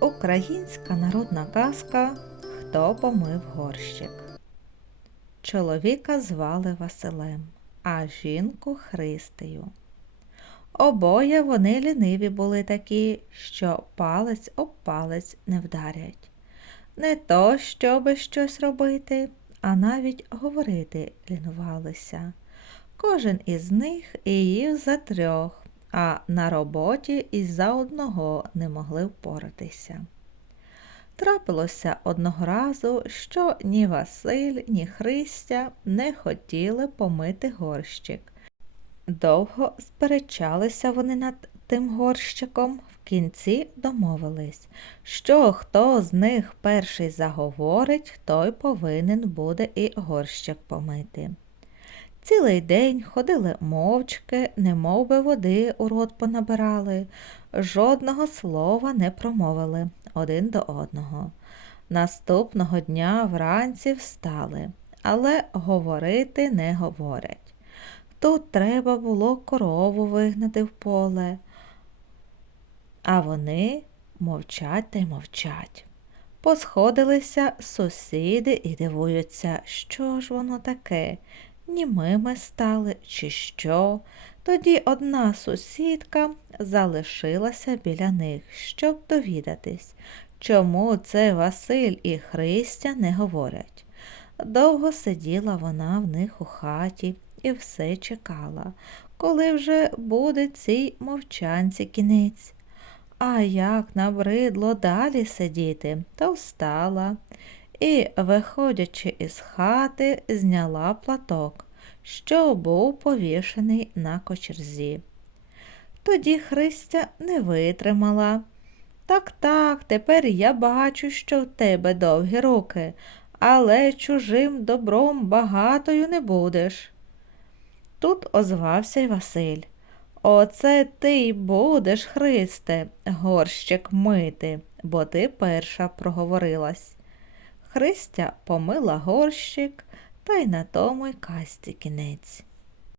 Українська народна казка Хто помив горщик. Чоловіка звали Василем, а жінку Христею. Обоє вони ліниві були такі, що палець об палець не вдарять. Не то, щоби щось робити, а навіть говорити лінувалися. Кожен із них і їв за трьох, а на роботі і за одного не могли впоратися. Трапилося одного разу, що ні Василь, ні Христя не хотіли помити горщик. Довго сперечалися вони над тим горщиком, в кінці домовились, що хто з них перший заговорить, той повинен буде і горщик помити. Цілий день ходили мовчки, немов би води у рот понабирали, жодного слова не промовили один до одного. Наступного дня вранці встали, але говорити не говорять. Тут треба було корову вигнати в поле, а вони мовчать та й мовчать. Посходилися сусіди і дивуються, що ж воно таке, німими стали, чи що. Тоді одна сусідка залишилася біля них, щоб довідатись, чому це Василь і Христя не говорять. Довго сиділа вона в них у хаті і все чекала, коли вже буде цій мовчанці кінець. А як набридло далі сидіти, то встала і, виходячи із хати, зняла платок, що був повішений на кочерзі. Тоді Христя не витримала. Так, так, тепер я бачу, що в тебе довгі руки, але чужим добром багатою не будеш. Тут озвався й Василь. Оце ти й будеш, Христе, горщик мити, бо ти перша проговорилась. Христя помила горщик, та й на тому й касті кінець.